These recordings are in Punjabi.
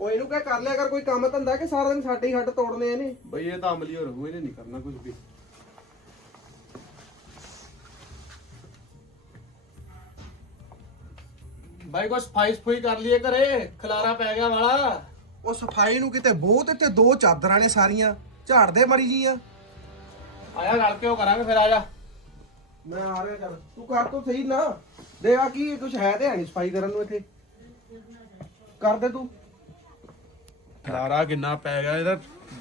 ਉਹ ਇਹਨੂੰ ਕਹਿ ਕਰ ਲਿਆ ਕਰ ਕੋਈ ਕੰਮ ਧੰਦਾ ਕਿ ਸਾਰਾ ਦਿਨ ਸਾਡੇ ਹੀ ਹੱਟ ਤੋੜਨੇ ਇਹਨੇ? ਬਈ ਇਹ ਤਾਂ ਅਮਲੀ ਹੋ ਰਹੂ ਇਹਨੇ ਨਹੀਂ ਕਰਨਾ ਕੁਝ ਵੀ। ਬਾਈ ਕੋ ਸਫ਼ਾਈ ਸਫੂਈ ਕਰ ਲਈਏ ਘਰੇ ਖਲਾਰਾ ਪੈ ਗਿਆ ਵਾਲਾ। ਉਹ ਸਫ਼ਾਈ ਨੂੰ ਕਿਤੇ ਬਹੁਤ ਤੇ ਦੋ ਚਾਦਰਾਂ ਨੇ ਸਾਰੀਆਂ ਝਾੜਦੇ ਮਰੀ ਜੀਆਂ। ਆਇਆ ਰਲ ਕੇ ਉਹ ਕਰਾਂਗੇ ਫਿਰ ਆ ਜਾ। ਮੈਂ ਆ ਰਿਹਾ ਚੱਲ। ਤੂੰ ਕਰ ਤੂੰ ਸਹੀ ਨਾ। ਦੇ ਆ ਕੀ ਕੁਝ ਹੈ ਤੇ ਹੈ ਨਹੀਂ ਸਫ਼ਾਈ ਕਰਨ ਨੂੰ ਇੱਥੇ। ਕਰ ਦੇ ਤੂੰ। ਖਲਾਰਾ ਕਿੰਨਾ ਪੈ ਗਿਆ ਇਹਦਾ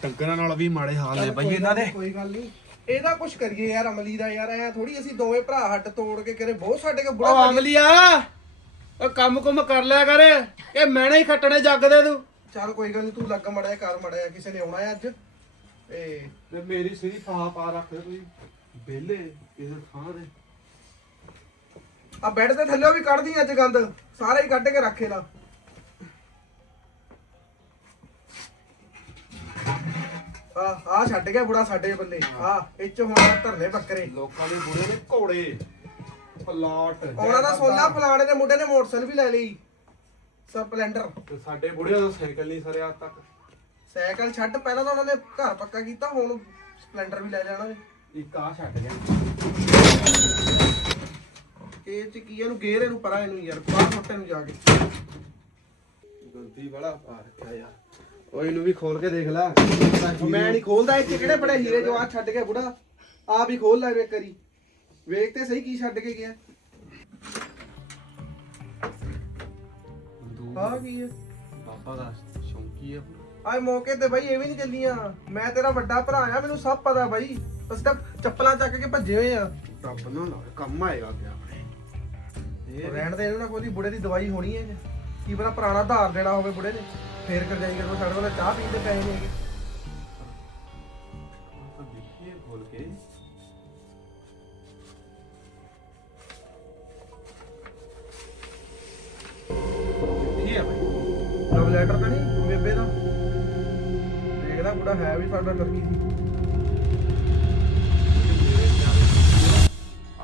ਡੰਗਰਾਂ ਨਾਲ ਵੀ ਮਾੜੇ ਹਾਲ ਨੇ ਬਈ ਇਹਨਾਂ ਦੇ। ਕੋਈ ਗੱਲ ਨਹੀਂ ਇਹਦਾ ਕੁਝ ਕਰੀਏ ਯਾਰ ਅਮਲੀ ਦਾ ਯਾਰ ਐ ਥੋੜੀ ਅਸੀਂ ਦੋਵੇਂ ਭਰਾ ਹੱਟ ਤੋੜ ਕੇ ਕਰੇ। ਬਹੁਤ ਸਾਡੇ ਕੋਲ ਬੁੜਾ ਅਮਲੀਆ ਉਹ ਕੰਮ ਕੁਮ ਕਰ ਲਿਆ ਕਰ। ਇਹ ਮੈਣੇ ਹੀ ਖੱਟਣੇ ਜੱਗ ਦੇ ਤੂੰ। ਚੱਲ ਕੋਈ ਗੱਲ ਨਹੀਂ ਤੂੰ ਲੱਗ ਮੜਿਆ ਕਰ ਮੜਿਆ ਕਿਸੇ ਨੇ ਆਉਣਾ ਹੈ ਅੱਜ। ਤੇ ਤੇ ਮੇਰੀ ਸਿਰੀ ਫਾਹ ਪਾ ਰੱਖ ਤੁਸੀਂ। ਬੇਲੇ ਕਿਸੇ ਥਾਂ ਦੇ ਆ ਬੈੱਡ ਦੇ ਥੱਲੇ ਵੀ ਕੱਢਦੀ ਅੱਜ ਗੰਦ। ਸਾਰਾ ਹੀ ਕੱਢ ਕੇ ਰੱਖੇ ਲਾ ਆ ਆ ਛੱਡ ਗਿਆ ਬੁੜਾ ਸਾਡੇ ਬੱਲੇ ਆ ਇਹ ਚ ਹੁਣ ਧਰਨੇ ਬੱਕਰੇ। ਲੋਕਾਂ ਦੇ ਬੁੜੇ ਨੇ ਘੋੜੇ। ਪਲਾਟ। ਉਹਨਾਂ ਦਾ ਸੋਨਾ ਫਲਾਣੇ ਦੇ ਮੁੰਡੇ ਨੇ ਮੋਟਰਸਾਈਕਲ ਵੀ ਲੈ ਲਈ। ਸਪਲੈਂਡਰ। ਤੇ ਸਾਡੇ ਬੁੜਿਆਂ ਦਾ ਸਾਈਕਲ ਨਹੀਂ ਸਰਿਆ ਤੱਕ। ਸਾਈਕਲ ਛੱਡ ਪਹਿਲਾਂ ਤਾਂ ਉਹਨਾਂ ਨੇ ਘਰ ਪੱਕਾ ਕੀਤਾ ਹੁਣ ਸਪਲੈਂਡਰ ਵੀ ਲੈ ਜਾਣਾ ਇੱਕ ਆ ਛੱਡ ਗਿਆ। ਇਹ ਚ ਕੀ ਇਹਨੂੰ ਗੇਰ ਇਹਨੂੰ ਪਰਾਂ ਇਹਨੂੰ ਯਾਰ ਬਾਹਰ ਸੁੱਟੇ ਨੂੰ ਜਾ ਕੇ। ਗੰਦੀ ਬੜਾ ਪਾ ਰੱਖਿਆ ਯਾਰ। ਉਹ ਇਹਨੂੰ ਵੀ ਖੋਲ ਕੇ ਦੇਖ ਲੈ। ਉਹ ਮੈਂ ਨਹੀਂ ਖੋਲਦਾ ਚ ਕਿਹੜੇ ਬੜੇ ਹੀਰੇ ਜੋ ਆ ਛੱਡ ਗਿਆ ਬੁੜਾ। ਆ ਵੀ ਖੋਲ ਲੈ ਵੇ ਕਰੀ ਵੇਖ ਤੇ ਸਹੀ ਕੀ ਛੱਡ ਕੇ ਗਿਆ। ਆ ਕੀ ਹੈ ਬਾਬਾ ਦਾ ਸ਼ੌਂਕੀ ਆ। ਆਏ ਮੌਕੇ ਤੇ ਬਾਈ ਇਹ ਵੀ ਨਹੀਂ ਚੱਲੀਆਂ। ਮੈਂ ਤੇਰਾ ਵੱਡਾ ਭਰਾ ਆ ਮੈਨੂੰ ਸਭ ਪਤਾ ਬਾਈ। ਅਸੀਂ ਤਾਂ ਚੱਪਲਾਂ ਚੱਕ ਕੇ ਭੱਜੇ ਹੋਏ ਆ। ਰੱਬ ਨਾ ਲਾਵੇ ਕੰਮ ਆਏਗਾ ਪਿਆ ਆਪਣੇ। ਇਹ ਰਹਿਣ ਦੇ ਇਹਨੂੰ ਨਾ ਕੋਈ ਬੁੜੇ ਦੀ ਦਵਾਈ ਹੋਣੀ ਹੈ। ਕੀ ਪਤਾ ਪੁਰਾਣਾ ਧਾਰ ਦੇਣਾ ਹੋਵੇ ਬੁੜੇ ਨੇ। ਫੇਰ ਕਰ ਜਾਈ ਕਰੋ ਸਾਡੇ ਕੋਲ ਚਾਹ ਪੀਣ ਦੇ ਪੈਸੇ ਨਹੀਂ ਹੈਗੇ। ਸਾਡਾ ਟਰਕੀ ਸੀ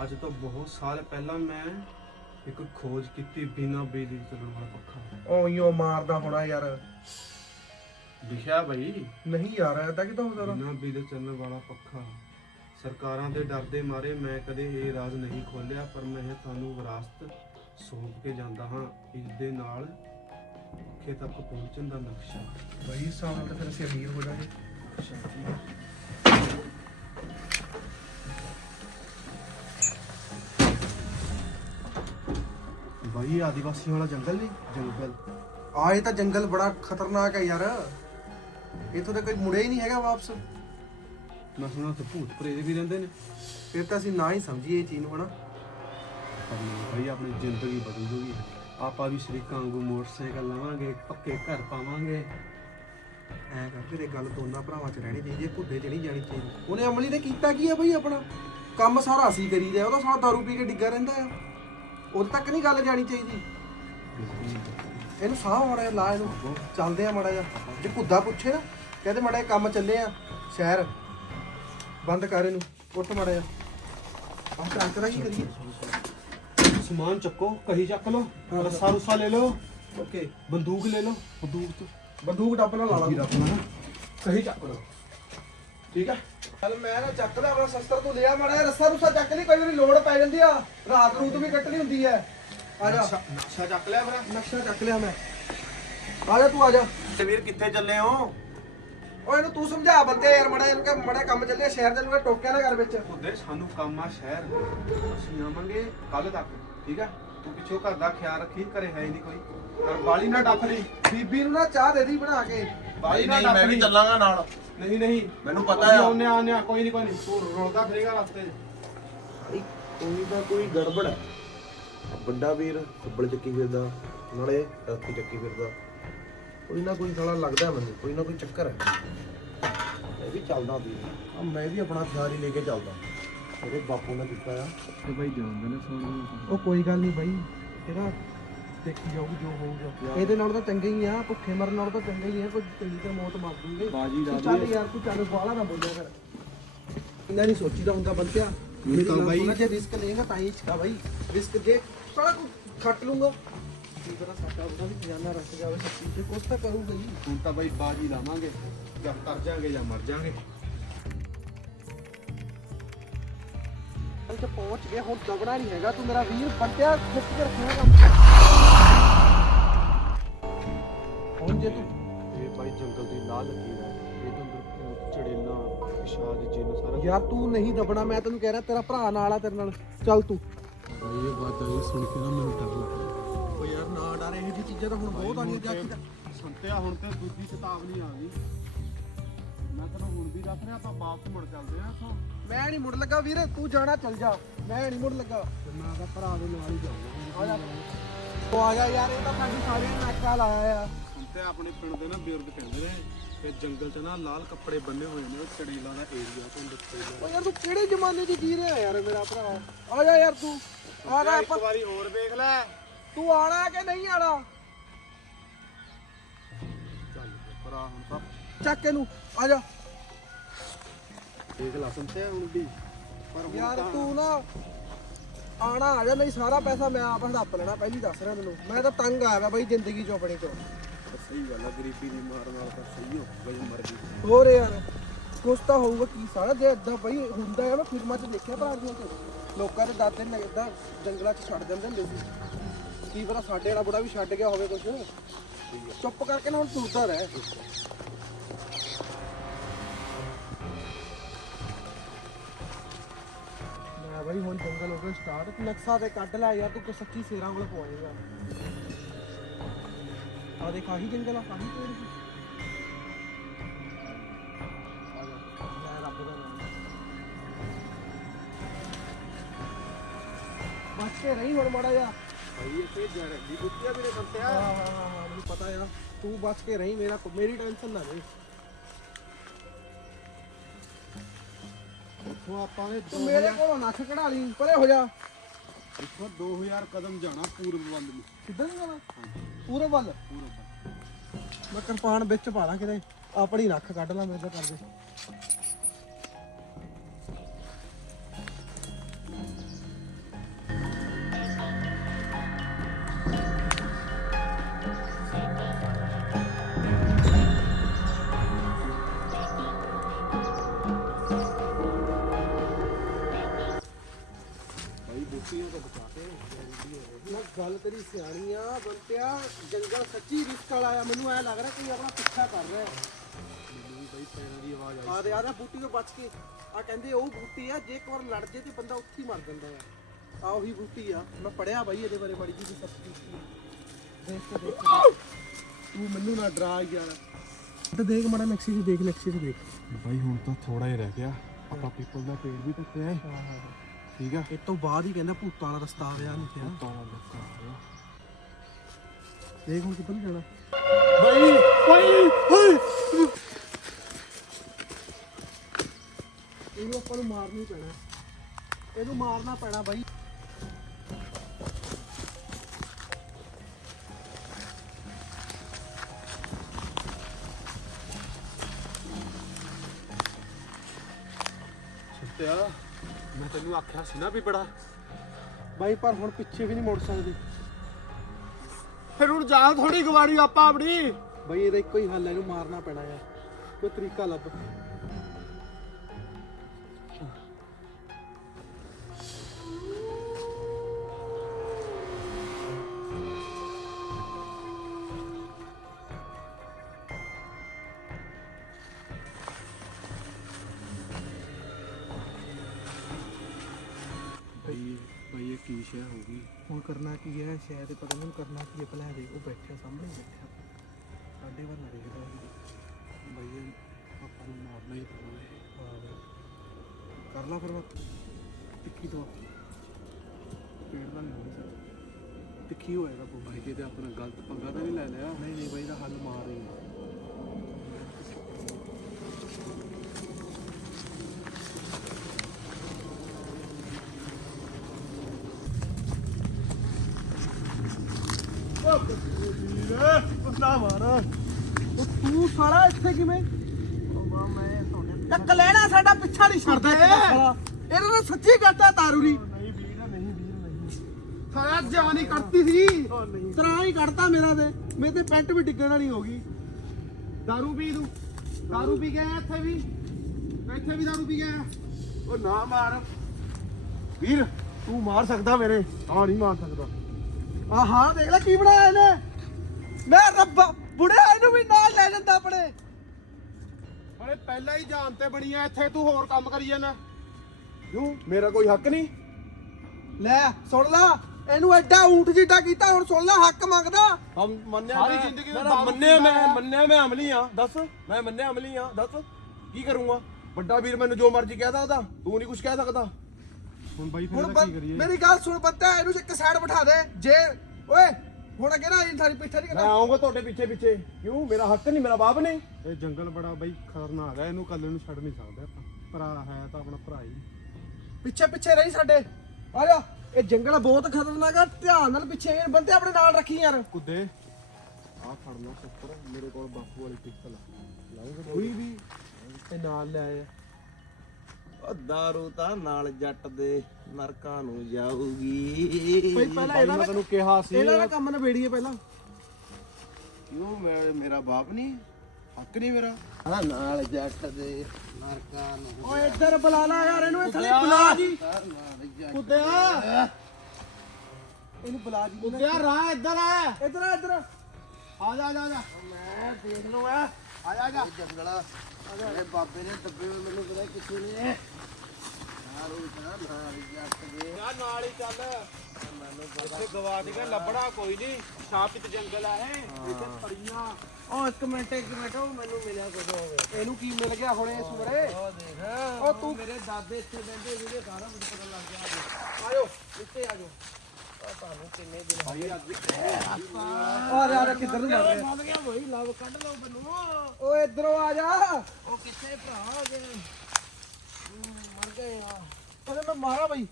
ਅੱਜ ਤੋਂ ਬਹੁਤ ਸਾਲ ਪਹਿਲਾਂ ਮੈਂ ਇੱਕ ਖੋਜ ਕੀਤੀ ਬਿਨਾ ਬਿਜਲੀ ਚੱਲਣ ਵਾਲਾ ਪੱਖਾ। ਉਹ ਯੋ ਮਾਰਦਾ ਹੋਣਾ ਯਾਰ। ਲਿਖਿਆ ਬਈ। ਨਹੀਂ ਯਾਰ ਐਦਾਂ ਕਿਦਾਂ ਹੋ ਸਕਦਾ ਬਿਨਾ ਬਿਜਲੀ ਚੱਲਣ ਵਾਲਾ ਪੱਖਾ। ਸਰਕਾਰਾਂ ਦੇ ਡਰ ਦੇ ਮਾਰੇ ਮੈਂ ਕਦੇ ਇਹ ਰਾਜ਼ ਨਹੀਂ ਖੋਲਿਆ ਪਰ ਮੈਂ ਇਹ ਤੁਹਾਨੂੰ ਵਿਰਾਸਤ ਸੌਂਪ ਕੇ ਜਾਂਦਾ ਹਾਂ। ਇਸ ਦੇ ਨਾਲ ਪੱਖੇ ਤੱਕ ਪਹੁੰਚਣ ਦਾ ਨਕਸ਼ਾ। ਬਾਈ ਤਾਂ ਫਿਰ ਅਸੀਂ ਅਮੀਰ ਹੋ ਜਾਵਾਂਗੇ ਬਈ ਆਦੀਵਾਸੀ ਵਾਲਾ ਜੰਗਲ ਨਹੀਂ? ਜੰਗਲ। ਆ ਇਹ ਤਾਂ ਜੰਗਲ ਬੜਾ ਖਤਰਨਾਕ ਹੈ ਯਾਰ। ਇਥੋਂ ਤਾਂ ਕੋਈ ਮੁੜਿਆ ਹੀ ਨਹੀਂ ਹੈਗਾ ਵਾਪਸ। ਮੈਂ ਸੁਣਾ ਤੇ ਭੂਤ ਪ੍ਰੇਤ ਵੀ ਰਹਿੰਦੇ ਨੇ। ਫਿਰ ਤਾਂ ਅਸੀਂ ਨਾ ਹੀ ਸਮਝੀਏ ਇਹ ਚੀਜ਼ ਨੂੰ ਹਨਾ? ਪਰ ਨਹੀਂ ਬਈ ਆਪਣੀ ਜ਼ਿੰਦਗੀ ਬਦਲ ਜੂਗੀ। ਆਪਾਂ ਵੀ ਸ਼ਰੀਕਾਂ ਵਾਂਗੂ ਮੋਟਰਸਾਈਕਲ ਲਵਾਂਗੇ ਪੱਕੇ ਘਰ ਪਾਵਾਂਗੇ। ਐ ਕਰ ਇਹ ਗੱਲ ਦੋਨਾਂ ਭਰਾਵਾਂ 'ਚ ਰਹਿਣੀ ਚਾਹੀਦੀ ਹੈ ਭੁੱਡੇ 'ਚ ਨਹੀਂ ਜਾਣੀ ਚਾਹੀਦੀ। ਉਹਨੇ ਅਮਲੀ ਨੇ ਕੀਤਾ ਕੀ ਆ ਬਈ ਆਪਣਾ? ਕੰਮ ਸਾਰਾ ਅਸੀਂ ਕਰੀਦਾ ਉਹਦਾ ਸਾਰਾ ਦਾਰੂ ਪੀ ਕੇ ਡਿੱਗਾ ਰਹਿੰਦਾ ਆ। ਉਦੋਂ ਤੱਕ ਨਹੀਂ ਗੱਲ ਜਾਣੀ ਚਾਹੀਦੀ। ਇਹਨੂੰ ਸਾਹ ਮਾੜਾ ਲਾ ਇਹਨੂੰ। ਚੱਲਦੇ ਆ ਮਾੜਾ ਜਿਹਾ। ਜੇ ਕੁੱਦਾ ਪੁੱਛੇ ਨਾ ਕਹਿੰਦੇ ਮਾੜਾ ਕੰਮ ਚੱਲੇ ਆ ਸ਼ਹਿਰ। ਬੰਦ ਕਰ ਇਹਨੂੰ ਉੱਠ ਮਾੜਾ ਜਿਹਾ। ਆਹ ਚੱਲ ਕਰਾ ਕੀ ਕਰੀਏ? ਸਮਾਨ ਚੱਕੋ ਕਹੀ ਚੱਕ ਲਓ ਰੱਸਾ ਰੁੱਸਾ ਲੈ ਲਓ। ਓਕੇ। ਬੰਦੂਕ ਲੈ ਲਓ। ਬੰਦੂਕ ਤੋਂ। ਬੰਦੂਕ ਡੱਬ ਨਾਲ ਲਾ ਲਾ। ਕਹੀ ਚੱਕ ਲਓ। ਠੀਕ ਹੈ? ਚੱਲ ਮੈਂ ਨਾ ਚੱਕ ਲਿਆ ਆਪਣਾ ਸ਼ਸਤਰ ਤੂੰ ਲਿਆ ਮਾੜਾ ਜਿਹਾ। ਰੱਸਾ ਰੁੱਸਾ ਚੱਕ ਲਈ ਕਈ ਵਾਰੀ ਲੋੜ ਪੈ ਜਾਂਦੀ ਆ। ਰਾਤ ਰੂਤ ਵੀ ਕੱਟਣੀ ਹੁੰਦੀ ਹੈ। ਆ ਜਾ। ਨਕਸ਼ਾ ਚੱਕ ਲਿਆ ਮੇਰਾ ਨਕਸ਼ਾ ਚੱਕ ਲਿਆ ਮੈਂ। ਆ ਜਾ ਤੂੰ ਆ ਜਾ। ਤੇ ਵੀਰ ਕਿੱਥੇ ਚੱਲੇ ਹੋ? ਓਏ ਇਹਨੂੰ ਤੂੰ ਸਮਝਾ ਬੰਦੇ ਯਾਰ ਮੜਾ ਇਹਨੂੰ ਕਿ ਮੜਾ ਕੰਮ ਚੱਲਿਆ ਸ਼ਹਿਰ ਦੇ ਨੂੰ ਟੋਕਿਆ ਨਾ ਕਰ ਵਿੱਚ। ਸਾਨੂੰ ਕੰਮ ਆ ਸ਼ਹਿਰ ਅਸੀਂ ਆਵਾਂਗੇ ਕੱਲ ਤੱਕ ਠੀਕ ਹੈ? ਤੂੰ ਪਿੱਛੋਂ ਘਰ ਦਾ ਖਿਆਲ ਰੱਖੀ ਘਰੇ ਹੈ ਹੀ ਨਹੀਂ ਕੋਈ। ਪਰ ਬਾਲੀ ਨਾ ਡੱਫ ਲਈ ਬੀਬੀ ਨੂੰ ਨਾ ਚਾਹ ਦੇ ਦੀ ਬਣਾ ਕੇ। ਬਾਲੀ ਨਾ ਨਹੀਂ ਡੱਫ ਮੈਂ ਵੀ ਲਈ ਚੱਲਾਂਗਾ ਨਾਲ। ਨਹੀਂ ਨਹੀਂ। ਮੈਨੂੰ ਪਤਾ ਆ। ਆਉਨੇ ਆਉਨੇ ਕੋਈ ਨਹੀਂ ਕੋਈ ਨਹੀਂ। ਤੂੰ ਰੋਲਦਾ ਫਿਰੇਗਾ ਰਸਤੇ 'ਚ। ਕੋਈ ਨਾ ਕੋਈ ਗੜਬੜ ਹੈ। ਵੱਡਾ ਵੀਰ ਕੱਬਲ ਚੱਕੀ ਫਿਰਦਾ ਨਾਲੇ ਰੱਖੀ ਚੱਕੀ ਫਿਰਦਾ। ਕੋਈ ਨਾ ਕੋਈ ਸਾਲਾ ਲੱਗਦਾ ਮੈਨੂੰ ਕੋਈ ਨਾ ਕੋਈ ਚੱਕਰ ਹੈ। ਮੈਂ ਵੀ ਚੱਲਦਾ ਵੀਰ ਆ ਮੈਂ ਵੀ ਆਪਣਾ ਹਥਿਆਰ ਹੀ ਲੈ ਕੇ ਚੱਲਦਾ। ਮੇਰੇ ਬਾਪੂ ਨੇ ਦਿੱਤਾ ਆ। ਤੇ ਭਾਈ ਜਾਉਂਦੇ ਨੇ ਸੋਨੂੰ ਉਹ ਕੋਈ ਗੱਲ ਨਹੀਂ ਬਾਈ। ਇਹਦਾ ਦੇਖੀ ਜਾਊਗੀ ਜੋ ਹੋਊਗਾ। ਇਹਦੇ ਨਾਲ ਤਾਂ ਚੰਗੇ ਹੀ ਆ ਭੁੱਖੇ ਮਰਨ ਨਾਲ ਤਾਂ ਚੰਗੇ ਹੀ ਆ ਕੋਈ ਚੰਗੀ ਤੇ ਮੌਤ ਮਰ ਦੂਗੇ। ਬਾਜੀ ਤੂੰ ਚੱਲ ਯਾਰ ਤੂੰ ਚੱਲ ਬਾਹਲਾ ਨਾ ਬੋਲਿਆ ਕਰ। ਇੰਨਾ ਨਹੀਂ ਸੋਚੀਦਾ ਹੁੰਦਾ ਬੰਤਿਆ। ਮੇਰੀ ਤਾਂ ਬਾਈ- ਜੇ ਰਿਸਕ ਲਏਗਾ ਤਾਂ ਹੀ ਚਕਾ ਬਾਈ। ਰਿਸਕ ਜੇ ਸਾਲਾ ਕੋ ਖੱਟ ਲੂੰਗਾ। ਕੀ ਪਤਾ ਸਾਡਾ ਉਹਦਾ ਵੀ ਖਜ਼ਾਨਾ ਰੱਖ ਜਾਵੇ ਸੱਚੀ ਤੇ ਕੁਛ ਤਾਂ ਕਰੂਗਾ ਹੀ। ਹੁਣ ਤਾਂ ਬਾਈ ਬਾਜੀ ਲਾਵਾਂਗੇ। ਜਾਂ ਤਰ ਜਾਾਂਗੇ ਜਾਂ ਮਰ ਜਾਾਂਗੇ। ਤੇ ਪਹੁੰਚ ਗਏ ਹੁਣ ਦਬਣਾ ਨਹੀਂ ਹੈਗਾ ਤੂੰ ਮੇਰਾ ਵੀਰ। ਬੰਤਿਆ ਖਿੱਚ ਕੇ ਰੱਖਣਾ ਕੰਮ। ਹੁਣ ਜੇ ਤੂੰ ਇਹ ਬਾਈ ਜੰਗਲ ਦੀ ਲਾਲ ਲਕੀਰ ਹੈ ਇਹਦੇ ਅੰਦਰ ਭੂਤ ਚੜੇਲਾ ਪਿਸ਼ਾਚ ਜਿੰਨ ਸਾਰਾ ਯਾਰ ਤੂੰ ਨਹੀਂ ਦਬਣਾ ਮੈਂ ਤੈਨੂੰ ਕਹਿ ਰਿਹਾ ਤੇਰਾ ਭਰਾ ਨਾਲ ਆ ਤੇਰੇ ਨਾਲ। ਚੱਲ ਤੂੰ। ਬਾਈ ਇਹ ਬਾਤ ਆਈ ਸੁਣ ਕੇ ਨਾ ਮੈਨੂੰ ਡਰ ਲੱਗਾ ਓ ਯਾਰ ਨਾ ਡਰ ਇਹ ਜੀ ਚੀਜ਼ਾਂ ਤਾਂ ਹੁਣ ਬਹੁਤ ਆਣੀਆਂ ਜਾ ਕੇ ਸੰਤਿਆ ਹੁਣ ਤੇ ਦੂਜੀ ਚੇਤਾਵਨੀ ਆ ਗਈ। ਮੈਂ ਤੈਨੂੰ ਹੁਣ ਵੀ ਦੱਸ ਰਿਹਾ ਆਪਾਂ ਵਾਪਸ ਮੁੜ ਚੱਲਦੇ ਆ ਇੱਥੋਂ। ਮੈਂ ਨਹੀਂ ਮੁੜ ਲੱਗਾ ਵੀਰ ਤੂੰ ਜਾਣਾ ਚੱਲ ਜਾ। ਮੈਂ ਨਹੀਂ ਮੁੜ ਲੱਗਾ। ਮੈਂ ਤਾਂ ਭਰਾ ਦੇ ਨਾਲ ਹੀ ਜਾਊਂਗਾ। ਆ ਜਾ। ਤੂੰ ਆ ਜਾ ਯਾਰ ਇਹ ਤਾਂ ਸਾਡੀ ਸਾਰਿਆਂ ਨੇ ਨਾਕਾ ਲਾਇਆ ਆ। ਸੰਤਿਆ ਆਪਣੇ ਪਿੰਡ ਦੇ ਨਾ ਬਜ਼ੁਰਗ ਕਹਿੰਦੇ ਨੇ ਕਿ ਜੰਗਲ 'ਚ ਨਾ ਲਾਲ ਕੱਪੜੇ ਬੰਨੇ ਹੋਏ ਨੇ ਉਹ ਚੜੇਲਾ ਦਾ ਏਰੀਆ ਤੁਹਾਨੂੰ ਦੱਸੇਗਾ ਓ ਯਾਰ ਤੂੰ ਕਿਹੜੇ ਜ਼ਮਾਨੇ 'ਚ ਜੀ ਰਿਹਾ ਯਾਰ ਮੇਰਾ ਭਰਾ? ਆ ਜਾ ਯਾਰ ਤੂੰ। ਆ ਜਾ ਇੱਕ ਵਾਰੀ ਹੋਰ ਵੇਖ ਲੈ। ਤੂੰ ਆਣਾ ਕਿ ਨਹੀਂ ਆਣਾ? ਚੱਲ ਭਰਾ ਹੁਣ ਤਾਂ ਚੱਕ ਇਹਨੂੰ। ਆ ਜਾ। ਦੇਖ ਲਾ ਸੰਤਿਆ ਹੁਣ ਵੀ। ਪਰ ਯਾਰ ਤਾਂ- ਤੂੰ ਨਾ ਆਣਾ ਆ ਜਾ ਨਹੀਂ ਸਾਰਾ ਪੈਸਾ ਮੈਂ ਆਪ ਹੜੱਪ ਲੈਣਾ ਪਹਿਲੀ ਦੱਸ ਰਿਹਾ ਤੈਨੂੰ ਮੈਂ ਤਾਂ ਤੰਗ ਆਇਆ ਬਈ ਜ਼ਿੰਦਗੀ ਚੋਂ ਆਪਣੀ ਤੋਂ ਸਹੀ ਗੱਲ ਆ, ਗਰੀਬੀ ਦੀ ਮਾਰ ਨਾਲ ਤਾਂ ਸਹੀ ਹੋ ਗਈ ਹੋਰ ਯਾਰ, ਕੁਛ ਤਾਂ ਹੋਊਗਾ, ਕੀ ਸਾਰਾ ਜੇ ਏਦਾਂ ਬਈ ਹੁੰਦਾ ਹੈ ਮੈਂ ਫਿਲਮਾਂ 'ਚ ਦੇਖਿਆ ਭਰਾਵਾਂ 'ਚ। ਲੋਕਾਂ ਦੇ ਦਾਦੇ ਨੇ ਏਦਾਂ ਜੰਗਲਾਂ 'ਚ ਛੱਡ ਦਿੰਦੇ ਹੁੰਦੇ ਸੀ। ਕੀ ਪਤਾ ਸਾਡੇ ਵਾਲਾ ਬੁੜਾ ਵੀ ਛੱਡ ਗਿਆ ਹੋਵੇ ਕੁਛ। ਚੁੱਪ ਕਰਕੇ ਨਾ ਹੁਣ ਤੁਰਦਾ ਰਹਿ। ਮੈਂ ਬਈ, ਹੁਣ ਜੰਗਲ ਹੋ ਗਿਆ ਸਟਾਰਟ ਨਕਸ਼ਾ ਤੇ ਕੱਢ ਲੈ ਯਾਰ, ਤੂੰ ਕੋ ਸੱਚੀ ਸੇਰਾਂ ਕੋਲ ਪਹੁੰਚੇਗਾ ਆ ਦੇਖ ਆਹੀ ਜੰਗਲ ਆ ਆਹੀ ਪੇੜ ਸੀ ਆ ਜਾ ਲੈ ਰੱਬ ਦਾ ਨਾਮ ਬਚ ਕੇ ਰਹੀ ਹੁਣ ਮਾੜਾ ਜਾ ਭਾਈ ਇੱਥੇ ਜਰਦੀ ਕੁੱਤਿਆ ਮੇਰੇ ਹਾਂ ਸੰਤਿਆ ਹਾਂ ਹਾਂ ਹਾਂ, ਮੈਨੂੰ ਪਤਾ ਆ ਤੂੰ ਬਚ ਕੇ ਰਹੀ ਮੇਰਾ ਮੇਰੀ ਟੈਨਸ਼ਨ ਨਾ ਲੈ ਇੱਥੋਂ ਆਪਾਂ ਨੇ ਤੂੰ ਮੇਰੇ ਕੋਲੋਂ ਨੱਕ ਕਢਾ ਲਈ ਪਰੇ ਹੋ ਜਾ ਇੱਥੋਂ 2000 ਕਦਮ ਜਾਣਾ ਪੂਰਬ ਵੱਲ ਨੂੰ ਕਿੱਧਰ ਨੂੰ ਜਾਣਾ ਪੂਰੇ ਵੱਲ। ਮੈਂ ਕਿਰਪਾਨ ਵਿੱਚ ਪਾ ਲਾਂ ਕਿਤੇ, ਆਪਣੀ ਰੱਖ ਕੱਢ ਲਾਂ ਮੈਂ ਤਾਂ ਕਰਦੇ ਗੱਲ ਤੇਰੀ ਸਿਆਣੀ ਆ ਬੰਤਿਆ ਜੰਗਲ ਸੱਚੀ ਰਿਸਕ ਵਾਲਾ ਆ। ਮੈਨੂੰ ਐ ਲੱਗ ਰਿਹਾ ਕੋਈ ਆਪਣਾ ਪਿੱਛਾ ਕਰ ਰਿਹਾ ਹੈ। ਮੈਨੂੰ ਵੀ ਭਾਈ ਪੈਰਾਂ ਦੀ ਆਵਾਜ਼ ਆਈ ਆ ਦੇ ਆ ਦੇ ਬੂਟੀ ਤੋਂ ਬਚ ਕੇ। ਆ ਕਹਿੰਦੇ ਉਹ ਬੂਟੀ ਆ ਜੇ ਇੱਕ ਵਾਰ ਲੜ ਜੇ ਤੇ ਬੰਦਾ ਉੱਥੇ ਹੀ ਮਰ ਜਾਂਦਾ ਆ। ਆ ਉਹੀ ਬੂਟੀ ਆ। ਮੈਂ ਪੜਿਆ ਬਾਈ ਇਹਦੇ ਬਾਰੇ ਮਾੜੀ ਜੀ ਸਭ ਦੇਖ ਕੇ। ਦੇਖ। ਤੂੰ ਮੈਨੂੰ ਨਾ ਡਰਾ ਯਾਰ। ਤੇ ਦੇਖ ਮਾੜਾ ਨਕਸ਼ੇ 'ਚ ਦੇਖ ਨਕਸ਼ੇ 'ਚ ਦੇਖ। ਭਾਈ ਹੁਣ ਤਾਂ ਥੋੜਾ ਹੀ ਰਹਿ ਗਿਆ। ਆਪਾਂ ਪੀਪਲ ਦਾ ਪੇੜ ਵੀ ਟੱਪਿਆ ਹੈ। ਹਾਂ ਹਾਂ। ਠੀਕ ਆ? ਇਹ ਤੋਂ ਬਾਅਦ ਹੀ ਕਹਿੰਦਾ ਭੂਤਾਂ ਵਾਲਾ ਰਸਤਾ ਆ ਰਿਹਾ ਨਹੀਂ ਕਿਹਾ। ਤਾਲਾ ਲੱਗਾ ਹੋਇਆ ਦੇਖ ਹੁਣ ਕਿੱਧਰ ਨੂੰ ਜਾਣਾ। ਭਾਈ ਭਾਈ ਇਹਨੂੰ ਆਪਾਂ ਨੂੰ ਮਾਰਨਾ ਹੀ ਪੈਣਾ। ਇਹਨੂੰ ਮਾਰਨਾ ਪੈਣਾ ਬਾਈ। ਆਖਿਆ ਸੀ ਨਾ ਵੀ ਬੜਾ। ਬਾਈ ਪਰ ਹੁਣ ਪਿੱਛੇ ਵੀ ਨਹੀਂ ਮੁੜ ਸਕਦੇ। ਫਿਰ ਹੁਣ ਜਾਨ ਥੋੜੀ ਗਵਾੜੀ ਆਪਾਂ ਆਪਣੀ। ਬਾਈ ਇਹਦਾ ਇੱਕੋ ਹੀ ਹੱਲ ਹੈ ਇਹਨੂੰ ਮਾਰਨਾ ਪੈਣਾ ਆ। ਕੋਈ ਤਰੀਕਾ ਲੱਭ। ਕਰਨਾ ਕੀ ਹੈ ਭਲਾ ਦੇ ਉਹ ਬੈਠਿਆ ਸਾਹਮਣੇ ਹੀ ਬੈਠਿਆ ਸਾਡੇ ਵੱਲ ਨਾ ਦੇਖਦਾ ਉਹ। ਭਾਈ ਇਹ ਆਪਾਂ ਨੂੰ ਮਾਰਨਾ ਹੀ ਪੈਣਾ ਹੈ ਹਾਂ। ਬਾਈ। ਕਰ ਲਾ ਫਿਰ ਮੈਂ ਟਿੱਕੀ ਤੋਂ ਪੇੜ ਦਾ ਨਹੀਂ ਹੋ ਸਕਦਾ ਤਿੱਖੀ ਹੋਏਗਾ ਕੋਈ ਭਾਈ ਕਿਤੇ ਆਪਣਾ ਗਲਤ ਪੰਗਾ ਤਾਂ ਨਹੀਂ ਲੈ ਲਿਆ। ਨਹੀਂ ਨਹੀਂ ਬਾਈ ਦਾ ਹੱਲ ਮਾਰ ਹੀ ਬੰਦਾ ਮਾਰ ਉਹ ਤੂੰ ਸਾਲਾ ਇੱਥੇ ਕਿਵੇਂ ਉਹ ਮੈਂ ਤੁਹਾਡੇ ਟੱਕ ਲੈਣਾ ਸਾਡਾ ਪਿੱਛਾ ਪਿੱਛਾ ਨਹੀਂ ਛੱਡਦਾ ਇਹਨਾਂ ਨੇ ਸੱਚੀ ਕਹਤਾ ਤਾਰੂਰੀ ਨਹੀਂ ਵੀਰ ਨਹੀਂ ਵੀਰ ਨਹੀਂ ਜਾਨ ਹੀ ਕੱਢਤੀ ਸੀ। ਤਰਾ ਹੀ ਕੱਢਤਾ ਮੇਰਾ ਤੇ। ਮੇਰੇ ਤੇ ਪੈਂਟ ਵੀ ਡਿੱਗਣ ਵਾਲੀ ਹੋ ਗਈ। ਦਾਰੂ ਪੀ ਤੂੰ। ਦਾਰੂ ਪੀ ਗਿਆ ਇੱਥੇ ਵੀ। ਇੱਥੇ ਵੀ ਦਾਰੂ ਪੀ ਗਿਆ ਉਹ ਨਾ ਮਾਰ। ਵੀਰ ਤੂੰ ਮਾਰ ਸਕਦਾ ਮੇਰੇ। ਆ ਨਹੀਂ ਮਾਰ ਸਕਦਾ। ਆ ਹਾਂ ਦੇਖ ਲੈ ਕੀ ਬਣਾਇਆ ਇਹਨੇ। ਮੈਂ ਰੱਬਾ ਬੁੜਿਆ ਇਹਨੂੰ ਵੀ ਨਾਲ ਲੈ ਜਾਂਦਾ ਆਪਣੇ। ਅਰੇ ਪਹਿਲਾਂ ਹੀ ਜਾਨ ਤੇ ਬਣੀ ਇੱਥੇ ਤੂੰ ਹੋਰ ਕੰਮ ਕਰੀ ਜਾਂਦਾ ਕਿਉਂ ਮੇਰਾ ਕੋਈ ਹੱਕ ਨਹੀਂ? ਲੈ ਸੁਣ ਲਾ ਇਹਨੂੰ ਐਡਾ ਊਂਠ ਜਿੱਡਾ ਕੀਤਾ ਹੁਣ ਸੁਣ ਲਾ ਹੱਕ ਮੰਗਦਾ। ਹਮ ਮੰਨਿਆ ਸਾਰੀ ਮੈਂ। ਜ਼ਿੰਦਗੀ ਦਾਰੂ ਮੰਨਿਆ ਮੈਂ। ਮੰਨਿਆ ਮੈਂ ਅਮਲੀ ਆ ਦੱਸ। ਮੈਂ ਮੰਨਿਆ ਅਮਲੀ ਆ ਦੱਸ। ਕੀ ਕਰੂੰਗਾ? ਵੱਡਾ ਵੀਰ ਮੈਨੂੰ ਜੋ ਮਰਜ਼ੀ ਕਹਿ ਸਕਦਾ ਤੂੰ ਨਹੀਂ ਕੁਝ ਕਹਿ ਸਕਦਾ। ਹੁਣ ਬਾਈ ਹੁਣ ਬੰ- ਮੇਰੀ ਗੱਲ ਸੁਣ ਬੰਦਾ ਇਹਨੂੰ ਇੱਕ ਸਾਈਡ ਬਿਠਾ ਦੇ ਜੇ ਓਏ ਹੁਣ ਅੱਗੇ ਨਾ ਇਹ ਸਾਰੀ ਪਿੱਛੇ ਨਹੀਂ ਮੈਂ ਕਰਦਾ ਆਉਂਗਾ ਤੁਹਾਡੇ ਪਿੱਛੇ ਪਿੱਛੇ। ਕਿਉਂ? ਮੇਰਾ ਹੱਕ ਨਹੀਂ ਮੇਰਾ ਬਾਪ ਨੇ। ਇਹ ਜੰਗਲ ਬੜਾ ਬਾਈ ਖਤਰਨਾਕ ਹੈ ਇਹਨੂੰ ਕੱਲੇ ਨੂੰ ਛੱਡ ਨਹੀਂ ਸਕਦੇ ਆਪਾਂ। ਭਰਾ ਹੈ ਤਾਂ ਆਪਣਾ ਭਰਾ ਹੀ। ਪਿੱਛੇ ਪਿੱਛੇ ਰਹੀ ਸਾਡੇ। ਆ ਜਾ। ਇਹ ਜੰਗਲ ਬਹੁਤ ਖਤਰਨਾਕ ਆ ਧਿਆਨ ਨਾਲ ਪਿੱਛੇ ਇਹ ਬੰਦੇ ਆਪਣੇ ਨਾਲ ਰੱਖੀ ਯਾਰ। ਕੁੱਦੇ। ਆ ਫੜਨਾ ਸੁੱਤਰ। ਮੇਰੇ ਕੋਲ ਬਾਪੂ ਵਾਲੀ ਪਿਸਤਲ ਆ। ਕੋਈ ਵੀ ਤੇ ਨਾਲ ਲੈ ਆਏ ਉਹ ਦਾਰੂ ਤਾਂ ਨਾਲ ਜੱਟ ਦੇ ਨਰਕਾਂ ਨੂੰ ਜਾਊਗੀ। ਭਾਈ ਪਹਿਲਾਂ ਬਾਈ ਇਹਦਾ ਮੈਂ ਨਾ ਤੈਨੂੰ ਕਿਹਾ ਸੀ। ਇਹਨਾਂ ਦਾ ਕੰਮ ਨਵੇੜੀਏ ਪਹਿਲਾਂ। ਕਿਉਂ? ਮੈਂ ਮੇਰਾ ਬਾਪ ਨਹੀਂ ਹੱਕ ਨਹੀਂ ਮੇਰਾ? ਹਾਂ ਨਾਲ ਜੱਟ ਦੇ ਨਰਕਾਂ ਨੂੰ ਓਏ ਇੱਧਰ ਬੁਲਾ ਲਾ ਯਾਰ ਇਹਨੂੰ ਇੱਥੇ ਬੁਲਾ। ਜੀ। ਕੁੱਦਿਆ ਇਹਨੂੰ ਬੁਲਾ ਜੀ। ਕੁੱਦਿਆ ਰਾਹ ਇੱਧਰ ਆ। ਇੱਧਰ ਆ ਇੱਧਰ ਆ। ਜਾ ਆ ਜਾ ਆ ਜਾ। ਮੈਂ ਦੇਖ ਆ ਆ ਜਾ ਆ ਜਾ। ਜੰਗਲਾ। ਅਰੇ ਬਾਬੇ ਨੇ ਦੱਬੇ ਹੋਏ ਮੈਨੂੰ ਪਤਾ ਕਿੱਥੇ ਨੇ। ਨਾਰੂ ਤਾਂ ਨਾਲ ਜੱਟ ਦੇ ਯਾਰ ਨਾਲ ਹੀ ਚੱਲ। ਇੱਥੇ ਗਵਾ ਦੇਗਾ ਲੱਭਣਾ ਕੋਈ ਨਹੀਂ। ਸ਼ਾਪਿਤ ਜੰਗਲ ਆ ਇਹ। ਇੱਥੇ ਪੜੀਆਂ। ਓ ਇੱਕ ਮਿੰਟ ਇੱਕ ਮਿੰਟ ਉਹ ਮੈਨੂੰ ਮਿਲਿਆ ਕੁਝ ਹੋਵੇ ਇਹਨੂੰ ਕੀ ਮਿਲ ਗਿਆ ਹੁਣ ਸੂਰੇ ਉਹ ਦੇਖ। ਉਹ ਤੂੰ ਮੇਰੇ ਦਾਦੇ ਇੱਥੇ ਬੈਠੇ ਵੀਰੇ ਸਾਰਾ ਕੁਝ ਪਤਾ ਲੱਗ ਗਿਆ। ਆਜੋ ਇੱਥੇ ਆਜੋ ਤੁਹਾਨੂੰ ਕਿੰਨੇ ਦਿਨ ਭਾਈ ਅੱਜ ਆ ਰਿਹਾ ਆ ਕਿੱਧਰ ਨੂੰ ਜਾ ਰਿਹਾ ਵੱਧ ਗਿਆ ਵਹੀ ਲਵ ਕੱਢ ਲਓ ਮੈਨੂੰ ਓਏ ਇਧਰੋਂ ਆ ਜਾ। ਉਹ ਕਿੱਥੇ ਭਰਾ ਹੋ ਗਏ ਹਮ, ਮਰ ਗਏ ਆ ਅਰੇ ਮੈਂ ਮਾਰਾ ਬਈ।